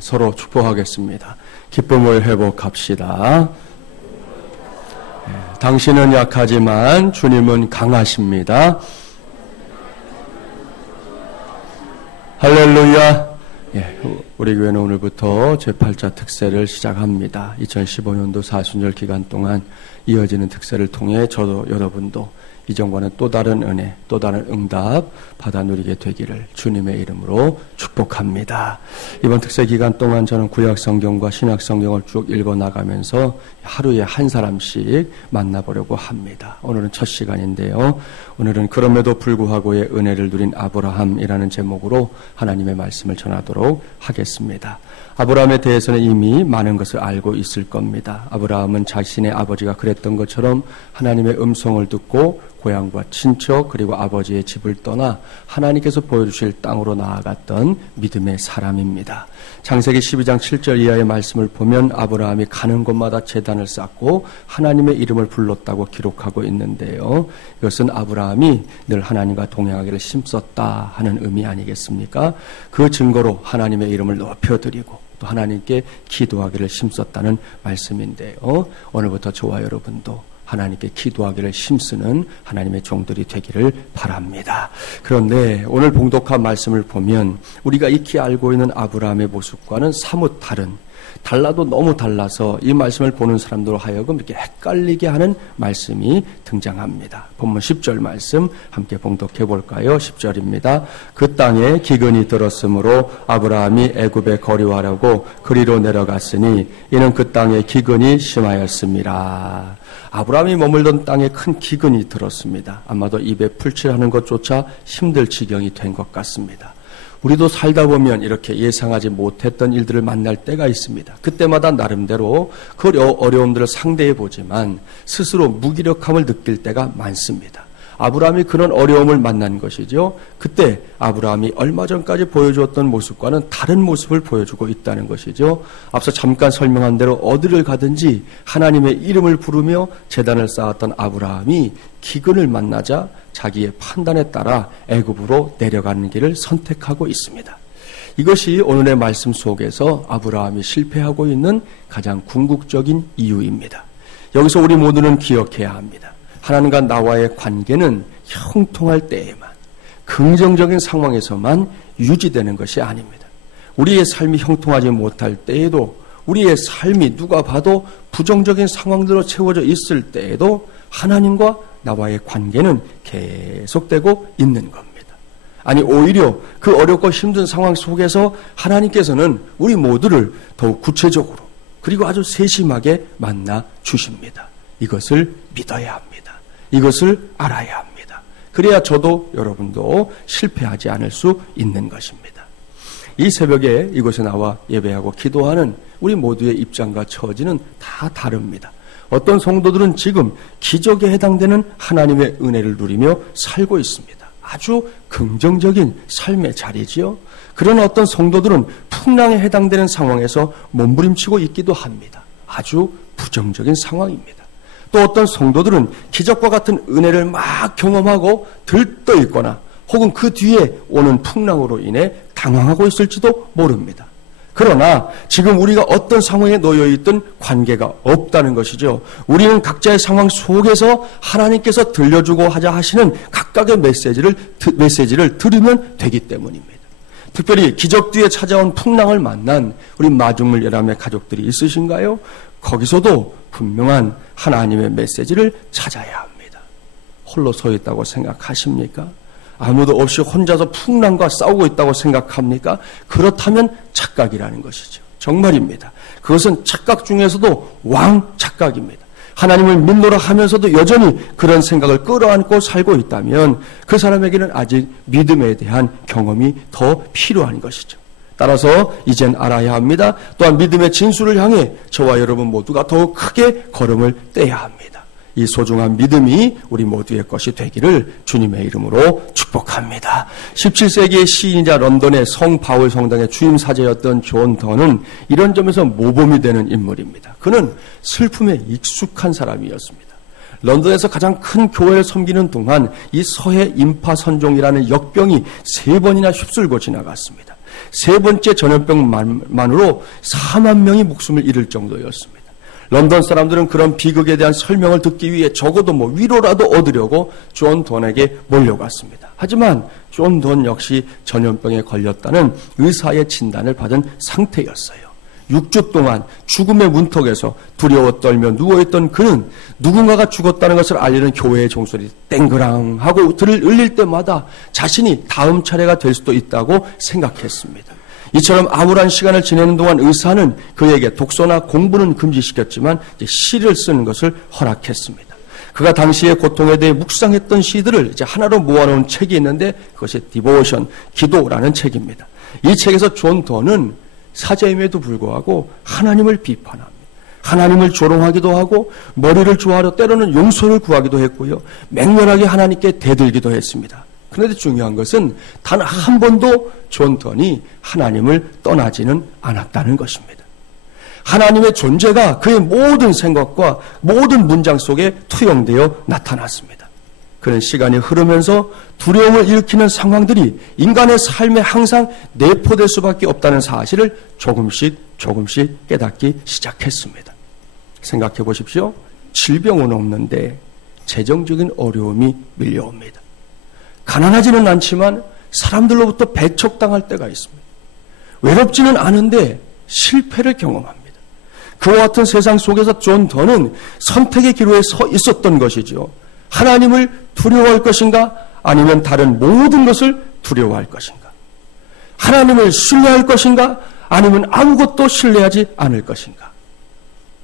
서로 축복하겠습니다. 기쁨을 회복합시다. 당신은 약하지만 주님은 강하십니다. 할렐루야. 우리 교회는 오늘부터 제8자 특세를 시작합니다. 2015년도 사순절 기간 동안 이어지는 특세를 통해 저도 여러분도 이전과는 또 다른 은혜, 또 다른 응답 받아 누리게 되기를 주님의 이름으로 축복합니다. 이번 특세 기간 동안 저는 구약 성경과 신약 성경을 쭉 읽어나가면서 하루에 한 사람씩 만나보려고 합니다. 오늘은 첫 시간인데요. 오늘은 그럼에도 불구하고의 은혜를 누린 아브라함이라는 제목으로 하나님의 말씀을 전하도록 하겠습니다. 아브라함에 대해서는 이미 많은 것을 알고 있을 겁니다. 아브라함은 자신의 아버지가 그랬던 것처럼 하나님의 음성을 듣고 고향과 친척 그리고 아버지의 집을 떠나 하나님께서 보여주실 땅으로 나아갔던 믿음의 사람입니다. 창세기 12장 7절 이하의 말씀을 보면 아브라함이 가는 곳마다 제단을 쌓고 하나님의 이름을 불렀다고 기록하고 있는데요. 이것은 아브라함이 늘 하나님과 동행하기를 힘썼다 하는 의미 아니겠습니까? 그 증거로 하나님의 이름을 높여드리고 또 하나님께 기도하기를 힘썼다는 말씀인데요. 오늘부터 저와 여러분도 하나님께 기도하기를 힘쓰는 하나님의 종들이 되기를 바랍니다. 그런데 오늘 봉독한 말씀을 보면 우리가 익히 알고 있는 아브라함의 모습과는 사뭇 달라도 너무 달라서 이 말씀을 보는 사람들로 하여금 이렇게 헷갈리게 하는 말씀이 등장합니다. 본문 10절 말씀 함께 봉독해 볼까요? 10절입니다. 그 땅에 기근이 들었으므로 아브라함이 애굽에 거류하려고 그리로 내려갔으니 이는 그 땅에 기근이 심하였습니다. 아브라함이 머물던 땅에 큰 기근이 들었습니다. 아마도 입에 풀칠하는 것조차 힘들 지경이 된 것 같습니다. 우리도 살다 보면 이렇게 예상하지 못했던 일들을 만날 때가 있습니다. 그때마다 나름대로 그 어려움들을 상대해 보지만 스스로 무기력함을 느낄 때가 많습니다. 아브라함이 그런 어려움을 만난 것이죠. 그때 아브라함이 얼마 전까지 보여주었던 모습과는 다른 모습을 보여주고 있다는 것이죠. 앞서 잠깐 설명한 대로 어디를 가든지 하나님의 이름을 부르며 제단을 쌓았던 아브라함이 기근을 만나자 자기의 판단에 따라 애굽으로 내려가는 길을 선택하고 있습니다. 이것이 오늘의 말씀 속에서 아브라함이 실패하고 있는 가장 궁극적인 이유입니다. 여기서 우리 모두는 기억해야 합니다. 하나님과 나와의 관계는 형통할 때에만, 긍정적인 상황에서만 유지되는 것이 아닙니다. 우리의 삶이 형통하지 못할 때에도, 우리의 삶이 누가 봐도 부정적인 상황들로 채워져 있을 때에도 하나님과 나와의 관계는 계속되고 있는 겁니다. 아니, 오히려 그 어렵고 힘든 상황 속에서 하나님께서는 우리 모두를 더욱 구체적으로 그리고 아주 세심하게 만나 주십니다. 이것을 믿어야 합니다. 이것을 알아야 합니다. 그래야 저도 여러분도 실패하지 않을 수 있는 것입니다. 이 새벽에 이곳에 나와 예배하고 기도하는 우리 모두의 입장과 처지는 다 다릅니다. 어떤 성도들은 지금 기적에 해당되는 하나님의 은혜를 누리며 살고 있습니다. 아주 긍정적인 삶의 자리지요. 그러나 어떤 성도들은 풍랑에 해당되는 상황에서 몸부림치고 있기도 합니다. 아주 부정적인 상황입니다. 또 어떤 성도들은 기적과 같은 은혜를 막 경험하고 들떠 있거나 혹은 그 뒤에 오는 풍랑으로 인해 당황하고 있을지도 모릅니다. 그러나 지금 우리가 어떤 상황에 놓여 있든 관계가 없다는 것이죠. 우리는 각자의 상황 속에서 하나님께서 들려주고 하자 하시는 각각의 메시지를 들으면 되기 때문입니다. 특별히 기적 뒤에 찾아온 풍랑을 만난 우리 마중물 열람의 가족들이 있으신가요? 거기서도 분명한 하나님의 메시지를 찾아야 합니다. 홀로 서 있다고 생각하십니까? 아무도 없이 혼자서 풍랑과 싸우고 있다고 생각합니까? 그렇다면 착각이라는 것이죠. 정말입니다. 그것은 착각 중에서도 왕 착각입니다. 하나님을 믿노라 하면서도 여전히 그런 생각을 끌어안고 살고 있다면 그 사람에게는 아직 믿음에 대한 경험이 더 필요한 것이죠. 따라서 이젠 알아야 합니다. 또한 믿음의 진수를 향해 저와 여러분 모두가 더욱 크게 걸음을 떼야 합니다. 이 소중한 믿음이 우리 모두의 것이 되기를 주님의 이름으로 축복합니다. 17세기의 시인이자 런던의 성 바울 성당의 주임 사제였던 존 던은 이런 점에서 모범이 되는 인물입니다. 그는 슬픔에 익숙한 사람이었습니다. 런던에서 가장 큰 교회를 섬기는 동안 이 서해 인파 선종이라는 역병이 3번이나 휩쓸고 지나갔습니다. 세 번째 전염병만으로 4만 명이 목숨을 잃을 정도였습니다. 런던 사람들은 그런 비극에 대한 설명을 듣기 위해 적어도 위로라도 얻으려고 존 돈에게 몰려갔습니다. 하지만 존 돈 역시 전염병에 걸렸다는 의사의 진단을 받은 상태였어요. 6주 동안 죽음의 문턱에서 두려워 떨며 누워있던 그는 누군가가 죽었다는 것을 알리는 교회의 종소리 땡그랑 하고 들을 울릴 때마다 자신이 다음 차례가 될 수도 있다고 생각했습니다. 이처럼 암울한 시간을 지내는 동안 의사는 그에게 독서나 공부는 금지시켰지만 시를 쓰는 것을 허락했습니다. 그가 당시의 고통에 대해 묵상했던 시들을 하나로 모아놓은 책이 있는데 그것이 디보션, 기도라는 책입니다. 이 책에서 존 돈은 사자임에도 불구하고 하나님을 비판합니다. 하나님을 조롱하기도 하고 머리를 조아려 때로는 용서를 구하기도 했고요. 맹렬하게 하나님께 대들기도 했습니다. 그런데 중요한 것은 단 한 번도 존 돈이 하나님을 떠나지는 않았다는 것입니다. 하나님의 존재가 그의 모든 생각과 모든 문장 속에 투영되어 나타났습니다. 그런 시간이 흐르면서 두려움을 일으키는 상황들이 인간의 삶에 항상 내포될 수밖에 없다는 사실을 조금씩 깨닫기 시작했습니다. 생각해 보십시오. 질병은 없는데 재정적인 어려움이 밀려옵니다. 가난하지는 않지만 사람들로부터 배척당할 때가 있습니다. 외롭지는 않은데 실패를 경험합니다. 그와 같은 세상 속에서 존 돈은 선택의 기로에 서 있었던 것이죠. 하나님을 두려워할 것인가 아니면 다른 모든 것을 두려워할 것인가? 하나님을 신뢰할 것인가 아니면 아무것도 신뢰하지 않을 것인가?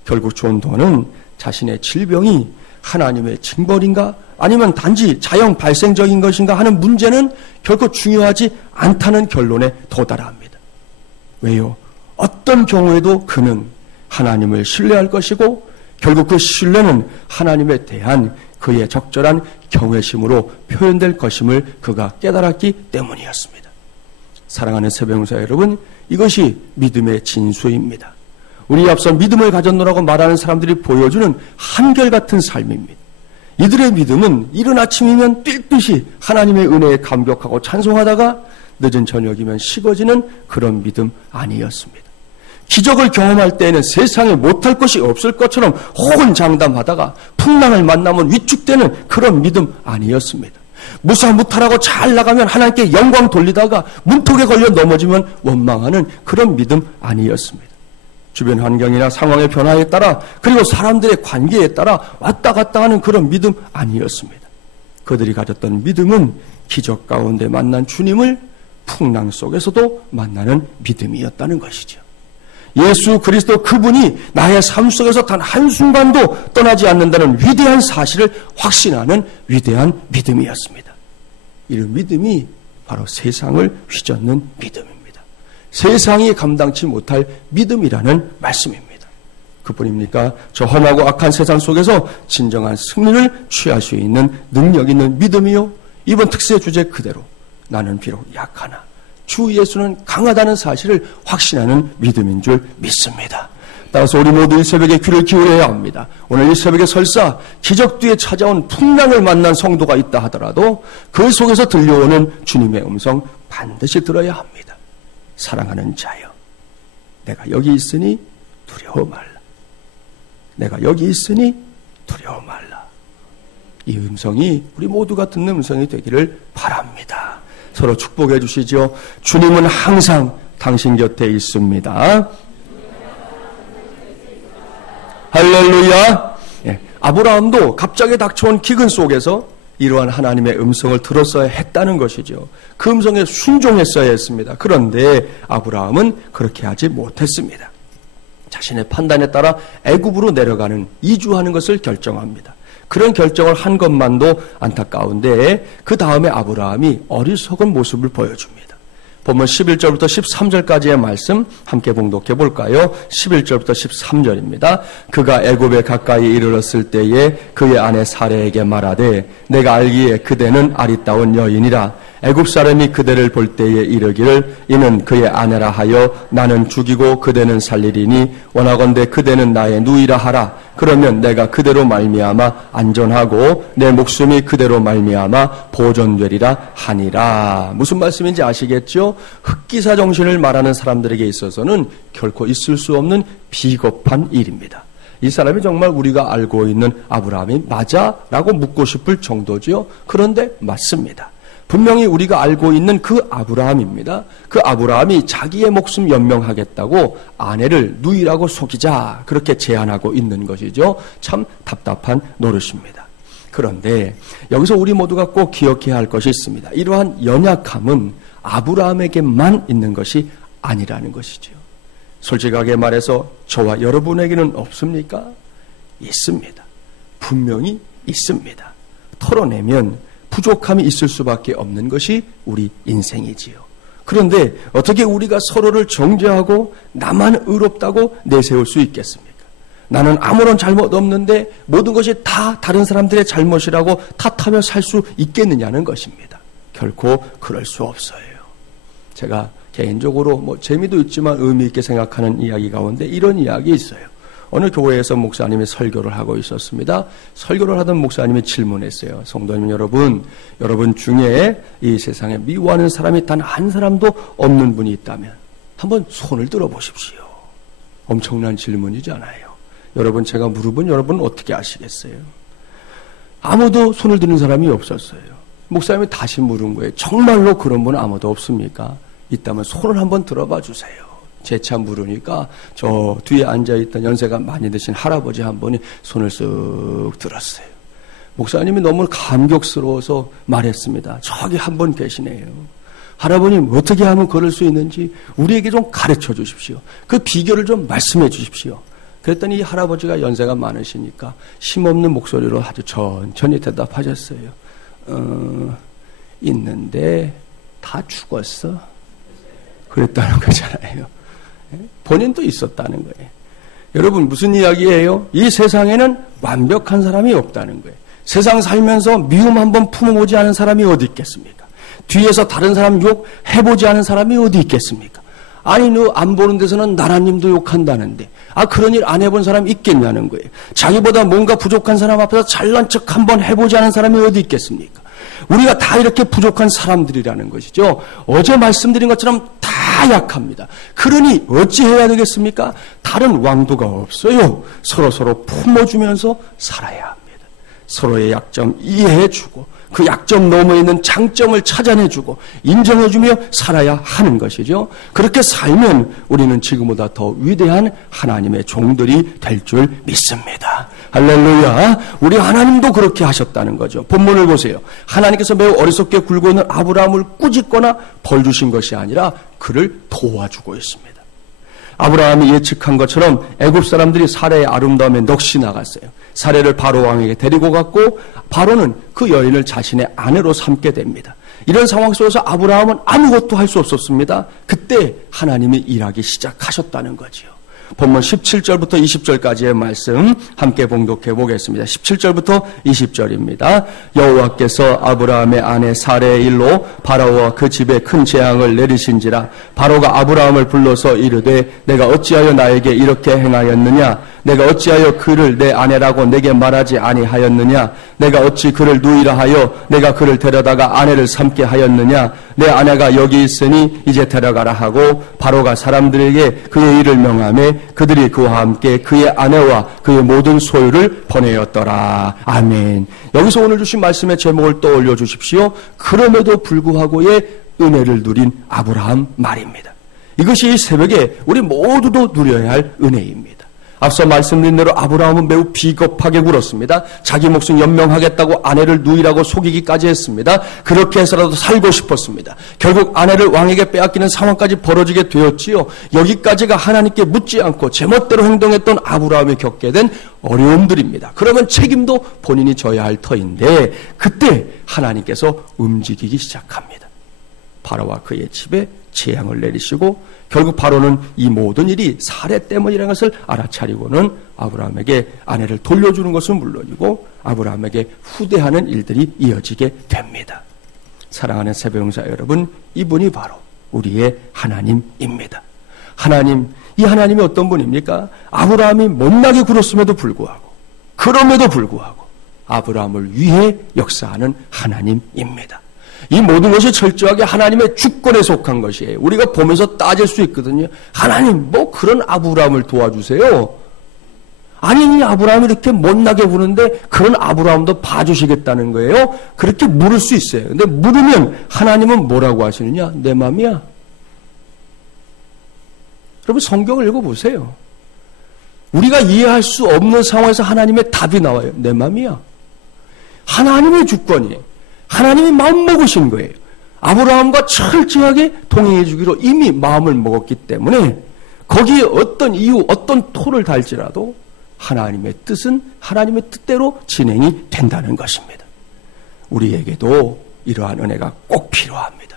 결국 존 돈은 자신의 질병이 하나님의 징벌인가 아니면 단지 자연 발생적인 것인가 하는 문제는 결코 중요하지 않다는 결론에 도달합니다. 왜요? 어떤 경우에도 그는 하나님을 신뢰할 것이고 결국 그 신뢰는 하나님에 대한 그의 적절한 경외심으로 표현될 것임을 그가 깨달았기 때문이었습니다. 사랑하는 새벽용사 여러분, 이것이 믿음의 진수입니다. 우리 앞서 믿음을 가졌노라고 말하는 사람들이 보여주는 한결같은 삶입니다. 이들의 믿음은 이른 아침이면 뛸 듯이 하나님의 은혜에 감격하고 찬송하다가 늦은 저녁이면 식어지는 그런 믿음 아니었습니다. 기적을 경험할 때에는 세상에 못할 것이 없을 것처럼 호언장담하다가 풍랑을 만나면 위축되는 그런 믿음 아니었습니다. 무사무탈하고 잘 나가면 하나님께 영광 돌리다가 문턱에 걸려 넘어지면 원망하는 그런 믿음 아니었습니다. 주변 환경이나 상황의 변화에 따라 그리고 사람들의 관계에 따라 왔다 갔다 하는 그런 믿음 아니었습니다. 그들이 가졌던 믿음은 기적 가운데 만난 주님을 풍랑 속에서도 만나는 믿음이었다는 것이죠. 예수 그리스도 그분이 나의 삶 속에서 단 한순간도 떠나지 않는다는 위대한 사실을 확신하는 위대한 믿음이었습니다. 이런 믿음이 바로 세상을 휘젓는 믿음입니다. 세상이 감당치 못할 믿음이라는 말씀입니다. 그뿐입니까? 저 험하고 악한 세상 속에서 진정한 승리를 취할 수 있는 능력 있는 믿음이요. 이번 특세 주제 그대로 나는 비록 약하나 주 예수는 강하다는 사실을 확신하는 믿음인 줄 믿습니다. 따라서 우리 모두 이 새벽에 귀를 기울여야 합니다. 오늘 이 새벽에 설사 기적 뒤에 찾아온 풍랑을 만난 성도가 있다 하더라도 그 속에서 들려오는 주님의 음성 반드시 들어야 합니다. 사랑하는 자여, 내가 여기 있으니 두려워 말라. 내가 여기 있으니 두려워 말라. 이 음성이 우리 모두가 듣는 음성이 되기를 바랍니다. 서로 축복해 주시죠. 주님은 항상 당신 곁에 있습니다. 할렐루야. 예, 아브라함도 갑자기 닥쳐온 기근 속에서 이러한 하나님의 음성을 들었어야 했다는 것이죠. 그 음성에 순종했어야 했습니다. 그런데 아브라함은 그렇게 하지 못했습니다. 자신의 판단에 따라 애굽으로 내려가는 이주하는 것을 결정합니다. 그런 결정을 한 것만도 안타까운데 그 다음에 아브라함이 어리석은 모습을 보여줍니다. 보면 11절부터 13절까지의 말씀 함께 봉독해 볼까요? 11절부터 13절입니다. 그가 애굽에 가까이 이르렀을 때에 그의 아내 사레에게 말하되 내가 알기에 그대는 아리따운 여인이라 애굽 사람이 그대를 볼 때에 이르기를 이는 그의 아내라 하여 나는 죽이고 그대는 살리리니 원하건대 그대는 나의 누이라 하라. 그러면 내가 그대로 말미암아 안전하고 내 목숨이 그대로 말미암아 보존되리라 하니라. 무슨 말씀인지 아시겠죠? 흑기사 정신을 말하는 사람들에게 있어서는 결코 있을 수 없는 비겁한 일입니다. 이 사람이 정말 우리가 알고 있는 아브라함이 맞아? 라고 묻고 싶을 정도죠. 그런데 맞습니다. 분명히 우리가 알고 있는 그 아브라함입니다. 그 아브라함이 자기의 목숨 연명하겠다고 아내를 누이라고 속이자 그렇게 제안하고 있는 것이죠. 참 답답한 노릇입니다. 그런데 여기서 우리 모두가 꼭 기억해야 할 것이 있습니다. 이러한 연약함은 아브라함에게만 있는 것이 아니라는 것이죠. 솔직하게 말해서 저와 여러분에게는 없습니까? 있습니다. 분명히 있습니다. 털어내면 부족함이 있을 수밖에 없는 것이 우리 인생이지요. 그런데 어떻게 우리가 서로를 정죄하고 나만 의롭다고 내세울 수 있겠습니까? 나는 아무런 잘못 없는데 모든 것이 다 다른 사람들의 잘못이라고 탓하며 살 수 있겠느냐는 것입니다. 결코 그럴 수 없어요. 제가 개인적으로 재미도 있지만 의미 있게 생각하는 이야기 가운데 이런 이야기 있어요. 어느 교회에서 목사님이 설교를 하고 있었습니다. 설교를 하던 목사님이 질문했어요. 성도님 여러분 중에 이 세상에 미워하는 사람이 단 한 사람도 없는 분이 있다면 한번 손을 들어보십시오. 엄청난 질문이잖아요. 여러분 제가 물어본 여러분은 어떻게 아시겠어요? 아무도 손을 드는 사람이 없었어요. 목사님이 다시 물은 거예요. 정말로 그런 분은 아무도 없습니까? 있다면 손을 한번 들어봐 주세요. 재차 물으니까 저 뒤에 앉아있던 연세가 많이 드신 할아버지 한 분이 손을 쓱 들었어요. 목사님이 너무 감격스러워서 말했습니다. 저기 한 분 계시네요. 할아버님 어떻게 하면 그럴 수 있는지 우리에게 좀 가르쳐 주십시오. 그 비결을 좀 말씀해 주십시오. 그랬더니 이 할아버지가 연세가 많으시니까 힘없는 목소리로 아주 천천히 대답하셨어요. 있는데 다 죽었어. 그랬다는 거잖아요. 본인도 있었다는 거예요. 여러분 무슨 이야기예요? 이 세상에는 완벽한 사람이 없다는 거예요. 세상 살면서 미움 한번 품어보지 않은 사람이 어디 있겠습니까? 뒤에서 다른 사람 욕 해보지 않은 사람이 어디 있겠습니까? 아니 너 안 보는 데서는 나라님도 욕한다는데 그런 일 안 해본 사람이 있겠냐는 거예요. 자기보다 뭔가 부족한 사람 앞에서 잘난 척 한번 해보지 않은 사람이 어디 있겠습니까? 우리가 다 이렇게 부족한 사람들이라는 것이죠. 어제 말씀드린 것처럼 다 약합니다. 그러니 어찌해야 되겠습니까? 다른 왕도가 없어요. 서로 품어주면서 살아야 합니다. 서로의 약점 이해해주고 그 약점 너머에 있는 장점을 찾아내주고 인정해주며 살아야 하는 것이죠. 그렇게 살면 우리는 지금보다 더 위대한 하나님의 종들이 될 줄 믿습니다. 할렐루야. 우리 하나님도 그렇게 하셨다는 거죠. 본문을 보세요. 하나님께서 매우 어리석게 굴고 있는 아브라함을 꾸짖거나 벌 주신 것이 아니라 그를 도와주고 있습니다. 아브라함이 예측한 것처럼 애굽 사람들이 사레의 아름다움에 넋이 나갔어요. 사레를 바로 왕에게 데리고 갔고 바로는 그 여인을 자신의 아내로 삼게 됩니다. 이런 상황 속에서 아브라함은 아무것도 할 수 없었습니다. 그때 하나님이 일하기 시작하셨다는 거지요. 본문 17절부터 20절까지의 말씀 함께 봉독해 보겠습니다. 17절부터 20절입니다. 여호와께서 아브라함의 아내 사레의 일로 바로와 그 집에 큰 재앙을 내리신지라. 바로가 아브라함을 불러서 이르되 내가 어찌하여 나에게 이렇게 행하였느냐? 내가 어찌하여 그를 내 아내라고 내게 말하지 아니하였느냐? 내가 어찌 그를 누이라 하여 내가 그를 데려다가 아내를 삼게 하였느냐? 내 아내가 여기 있으니 이제 데려가라 하고 바로가 사람들에게 그의 일을 명하매 그들이 그와 함께 그의 아내와 그의 모든 소유를 보내었더라. 아멘. 여기서 오늘 주신 말씀의 제목을 떠올려 주십시오. 그럼에도 불구하고의 은혜를 누린 아브라함 말입니다. 이것이 이 새벽에 우리 모두도 누려야 할 은혜입니다. 앞서 말씀드린 대로 아브라함은 매우 비겁하게 굴었습니다. 자기 목숨 연명하겠다고 아내를 누이라고 속이기까지 했습니다. 그렇게 해서라도 살고 싶었습니다. 결국 아내를 왕에게 빼앗기는 상황까지 벌어지게 되었지요. 여기까지가 하나님께 묻지 않고 제멋대로 행동했던 아브라함이 겪게 된 어려움들입니다. 그러면 책임도 본인이 져야 할 터인데 그때 하나님께서 움직이기 시작합니다. 바로와 그의 집에 재앙을 내리시고 결국 바로는 이 모든 일이 사례 때문이라는 것을 알아차리고는 아브라함에게 아내를 돌려주는 것은 물론이고 아브라함에게 후대하는 일들이 이어지게 됩니다. 사랑하는 새벽용사 여러분, 이분이 바로 우리의 하나님입니다. 하나님, 이 하나님이 어떤 분입니까? 아브라함이 못나게 굴었음에도 불구하고, 그럼에도 불구하고 아브라함을 위해 역사하는 하나님입니다. 이 모든 것이 철저하게 하나님의 주권에 속한 것이에요. 우리가 보면서 따질 수 있거든요. 하나님, 뭐 그런 아브라함을 도와주세요. 아니, 이 아브라함이 이렇게 못나게 구는데 그런 아브라함도 봐주시겠다는 거예요. 그렇게 물을 수 있어요. 근데 물으면 하나님은 뭐라고 하시느냐? 내 맘이야. 여러분, 성경을 읽어보세요. 우리가 이해할 수 없는 상황에서 하나님의 답이 나와요. 내 맘이야. 하나님의 주권이에요. 하나님이 마음 먹으신 거예요. 아브라함과 철저하게 동행해 주기로 이미 마음을 먹었기 때문에 거기에 어떤 이유, 어떤 토를 달지라도 하나님의 뜻은 하나님의 뜻대로 진행이 된다는 것입니다. 우리에게도 이러한 은혜가 꼭 필요합니다.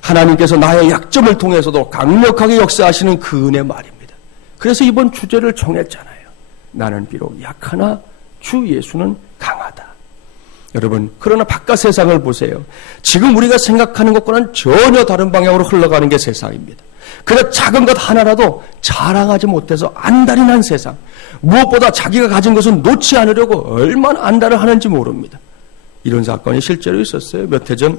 하나님께서 나의 약점을 통해서도 강력하게 역사하시는 그 은혜 말입니다. 그래서 이번 주제를 정했잖아요. 나는 비록 약하나 주 예수는 강하다. 여러분, 그러나 바깥 세상을 보세요. 지금 우리가 생각하는 것과는 전혀 다른 방향으로 흘러가는 게 세상입니다. 그래서 작은 것 하나라도 자랑하지 못해서 안달이 난 세상. 무엇보다 자기가 가진 것은 놓지 않으려고 얼마나 안달을 하는지 모릅니다. 이런 사건이 실제로 있었어요. 몇 해 전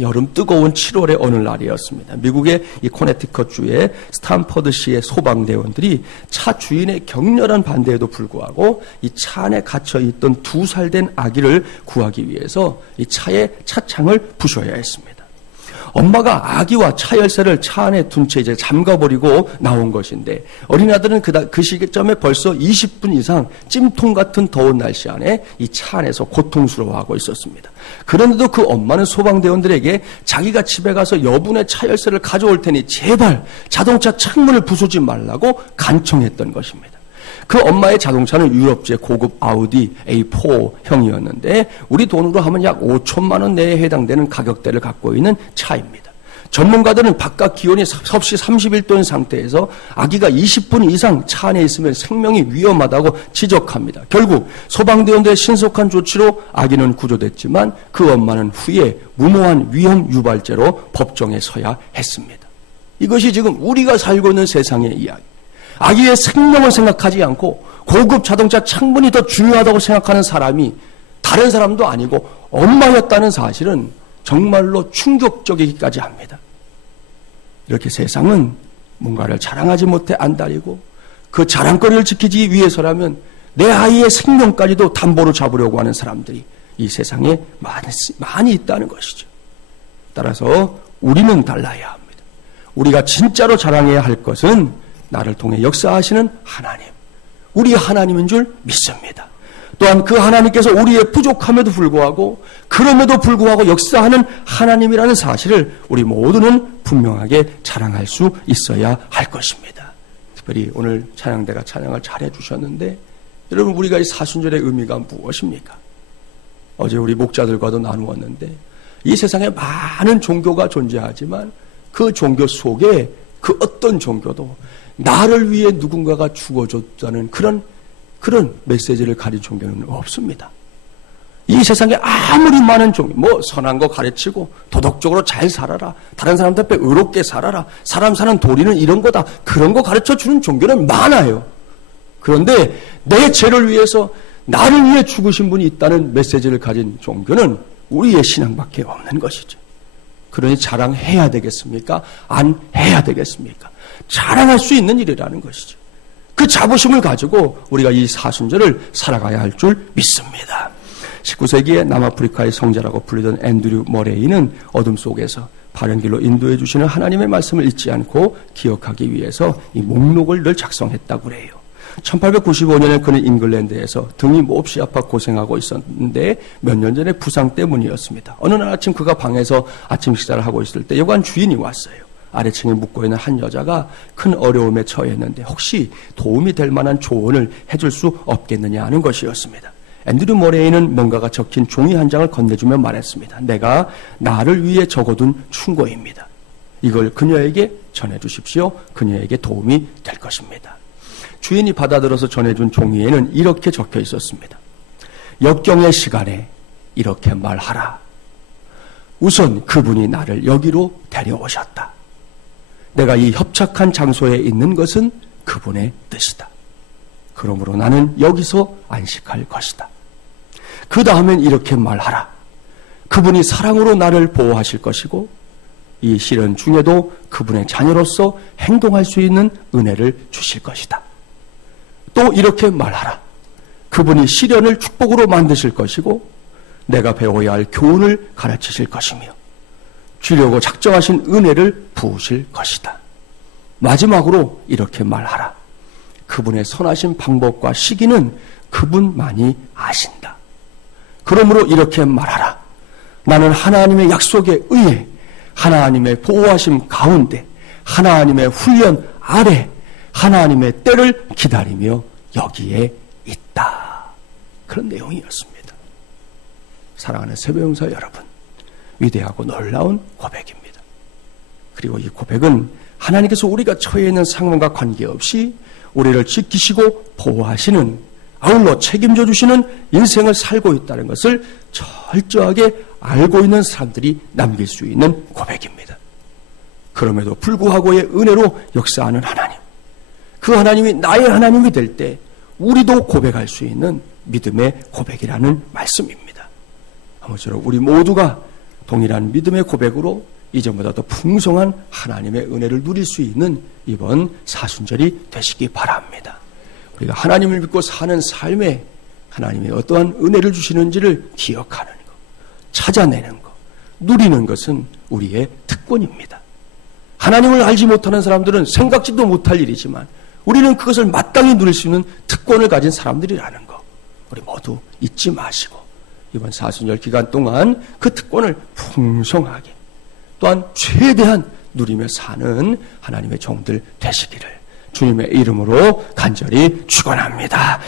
여름 뜨거운 7월의 어느 날이었습니다. 미국의 이 코네티컷주의 스탠퍼드시의 소방대원들이 차 주인의 격렬한 반대에도 불구하고 이 차 안에 갇혀있던 2살 된 아기를 구하기 위해서 이 차의 차창을 부셔야 했습니다. 엄마가 아기와 차 열쇠를 차 안에 둔 채 이제 잠가버리고 나온 것인데 어린아들은 그 시점에 벌써 20분 이상 찜통 같은 더운 날씨 안에 이 차 안에서 고통스러워하고 있었습니다. 그런데도 그 엄마는 소방대원들에게 자기가 집에 가서 여분의 차 열쇠를 가져올 테니 제발 자동차 창문을 부수지 말라고 간청했던 것입니다. 그 엄마의 자동차는 유럽제 고급 아우디 A4형이었는데 우리 돈으로 하면 약 5천만 원 내에 해당되는 가격대를 갖고 있는 차입니다. 전문가들은 바깥 기온이 섭씨 31도인 상태에서 아기가 20분 이상 차 안에 있으면 생명이 위험하다고 지적합니다. 결국 소방대원들의 신속한 조치로 아기는 구조됐지만 그 엄마는 후에 무모한 위험 유발죄로 법정에 서야 했습니다. 이것이 지금 우리가 살고 있는 세상의 이야기. 아기의 생명을 생각하지 않고 고급 자동차 창문이 더 중요하다고 생각하는 사람이 다른 사람도 아니고 엄마였다는 사실은 정말로 충격적이기까지 합니다. 이렇게 세상은 뭔가를 자랑하지 못해 안달이고 그 자랑거리를 지키기 위해서라면 내 아이의 생명까지도 담보로 잡으려고 하는 사람들이 이 세상에 많이 있다는 것이죠. 따라서 우리는 달라야 합니다. 우리가 진짜로 자랑해야 할 것은 나를 통해 역사하시는 하나님, 우리 하나님인 줄 믿습니다. 또한 그 하나님께서 우리의 부족함에도 불구하고 그럼에도 불구하고 역사하는 하나님이라는 사실을 우리 모두는 분명하게 자랑할 수 있어야 할 것입니다. 특별히 오늘 찬양대가 찬양을 잘해 주셨는데 여러분, 우리가 이 사순절의 의미가 무엇입니까? 어제 우리 목자들과도 나누었는데 이 세상에 많은 종교가 존재하지만 그 종교 속에 그 어떤 종교도 나를 위해 누군가가 죽어줬다는 그런 메시지를 가진 종교는 없습니다. 이 세상에 아무리 많은 종교, 선한 거 가르치고 도덕적으로 잘 살아라, 다른 사람들 앞에 의롭게 살아라, 사람 사는 도리는 이런 거다, 그런 거 가르쳐주는 종교는 많아요. 그런데 내 죄를 위해서 나를 위해 죽으신 분이 있다는 메시지를 가진 종교는 우리의 신앙밖에 없는 것이죠. 그러니 자랑해야 되겠습니까? 안 해야 되겠습니까? 자랑할 수 있는 일이라는 것이죠. 그 자부심을 가지고 우리가 이 사순절을 살아가야 할 줄 믿습니다. 19세기에 남아프리카의 성자라고 불리던 앤드류 머레이는 어둠 속에서 바른 길로 인도해 주시는 하나님의 말씀을 잊지 않고 기억하기 위해서 이 목록을 늘 작성했다고 그래요. 1895년에 그는 잉글랜드에서 등이 몹시 아파 고생하고 있었는데 몇 년 전에 부상 때문이었습니다. 어느 날 아침 그가 방에서 아침 식사를 하고 있을 때 여관 주인이 왔어요. 아래층에 묵고 있는 한 여자가 큰 어려움에 처했는데 혹시 도움이 될 만한 조언을 해줄 수 없겠느냐 하는 것이었습니다. 앤드류 머레이는 뭔가가 적힌 종이 한 장을 건네주며 말했습니다. 내가 나를 위해 적어둔 충고입니다. 이걸 그녀에게 전해주십시오. 그녀에게 도움이 될 것입니다. 주인이 받아들어서 전해준 종이에는 이렇게 적혀 있었습니다. 역경의 시간에 이렇게 말하라. 우선 그분이 나를 여기로 데려오셨다. 내가 이 협착한 장소에 있는 것은 그분의 뜻이다. 그러므로 나는 여기서 안식할 것이다. 그 다음엔 이렇게 말하라. 그분이 사랑으로 나를 보호하실 것이고 이 시련 중에도 그분의 자녀로서 행동할 수 있는 은혜를 주실 것이다. 또 이렇게 말하라. 그분이 시련을 축복으로 만드실 것이고 내가 배워야 할 교훈을 가르치실 것이며 주려고 작정하신 은혜를 부으실 것이다. 마지막으로 이렇게 말하라. 그분의 선하신 방법과 시기는 그분만이 아신다. 그러므로 이렇게 말하라. 나는 하나님의 약속에 의해 하나님의 보호하심 가운데 하나님의 훈련 아래 하나님의 때를 기다리며 여기에 있다. 그런 내용이었습니다. 사랑하는 세배용사 여러분, 위대하고 놀라운 고백입니다. 그리고 이 고백은 하나님께서 우리가 처해 있는 상황과 관계없이 우리를 지키시고 보호하시는, 아울러 책임져 주시는 인생을 살고 있다는 것을 철저하게 알고 있는 사람들이 남길 수 있는 고백입니다. 그럼에도 불구하고의 은혜로 역사하는 하나님, 그 하나님이 나의 하나님이 될 때 우리도 고백할 수 있는 믿음의 고백이라는 말씀입니다. 아무쪼록 우리 모두가 동일한 믿음의 고백으로 이전보다 더 풍성한 하나님의 은혜를 누릴 수 있는 이번 사순절이 되시기 바랍니다. 우리가 하나님을 믿고 사는 삶에 하나님이 어떠한 은혜를 주시는지를 기억하는 것, 찾아내는 것, 누리는 것은 우리의 특권입니다. 하나님을 알지 못하는 사람들은 생각지도 못할 일이지만 우리는 그것을 마땅히 누릴 수 있는 특권을 가진 사람들이라는 것, 우리 모두 잊지 마시고 이번 사순절 기간 동안 그 특권을 풍성하게 또한 최대한 누리며 사는 하나님의 종들 되시기를 주님의 이름으로 간절히 축원합니다.